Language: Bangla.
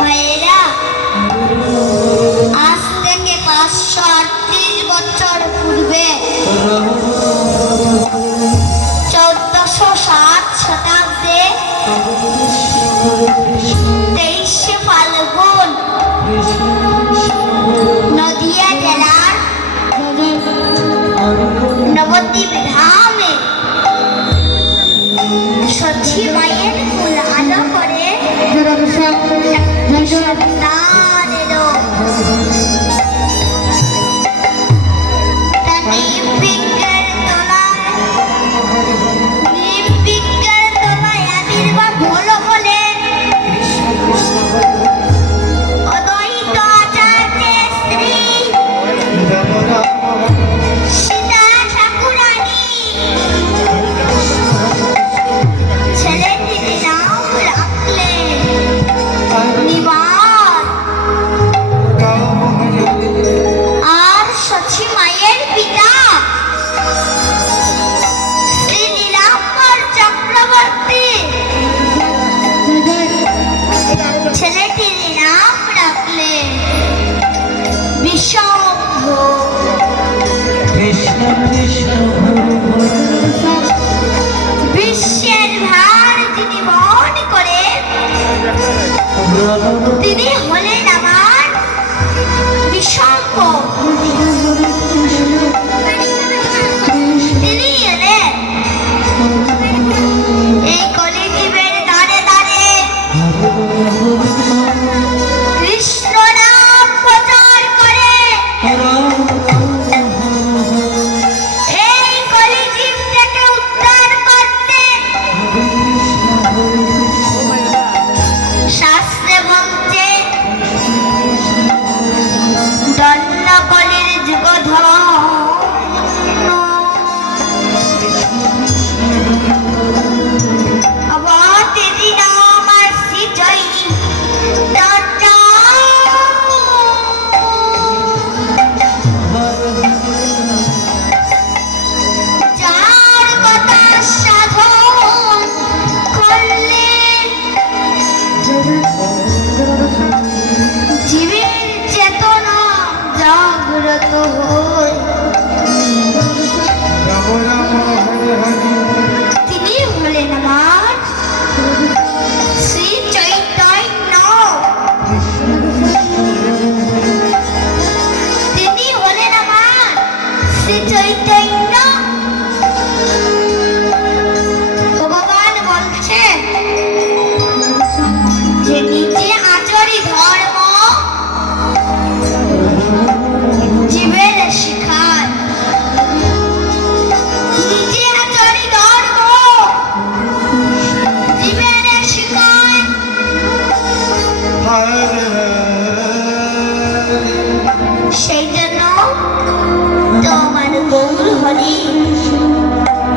মায়েরা আজ থেকে 538 বছর পূর্বে 1407 শতাব্দে 23 ফাল্গুন নদিয়া জেলার নবদ্বীপ ধামে সচ্ছি মায়ের ফুল আলো করে সন্তান এলো। নির্বিঘ্নের তলায় আবির্ভাব হলো বলে অদ্বৈত আচার্যের স্ত্রী সীতা ঠাকুরানী ছেলেটির নাম রাখলেন নিবাস। আর সচ্ছি মায়ের পিতা শ্রী নীলাম্বর চক্রবর্তী ছেলেটির নাম রাখলেন বিশম্ভ। বিশ্বের ভার যিনি বহন করেন তিনি হলেন আমার বিশম্ভ। তিনি এলেন এই কলিযুগের দ্বারে দ্বারে কৃষ্ণ নাম প্রচার করে এই কলিযুগ থেকে উদ্ধার করতে। শাস্ত্রে বলছে দণ্ডকলির যুগধর অবতীর্ণ নাম শ্রীজয়ী দণ্ডা যার কথা সাধন করলে জীবের চেতনা জাগ্রত হয়। তিনি হলেন আমার শ্রী চৈতন্য। তিনি হলেন আমার শ্রী চৈতন্য। ভগবান বলছেন যে নিজে আচরি ধর্ম জীবের শিখায়। নিজে আচরি ধর্ম জীবের শিখায়। সেই জন্য তোমার গৌর হরি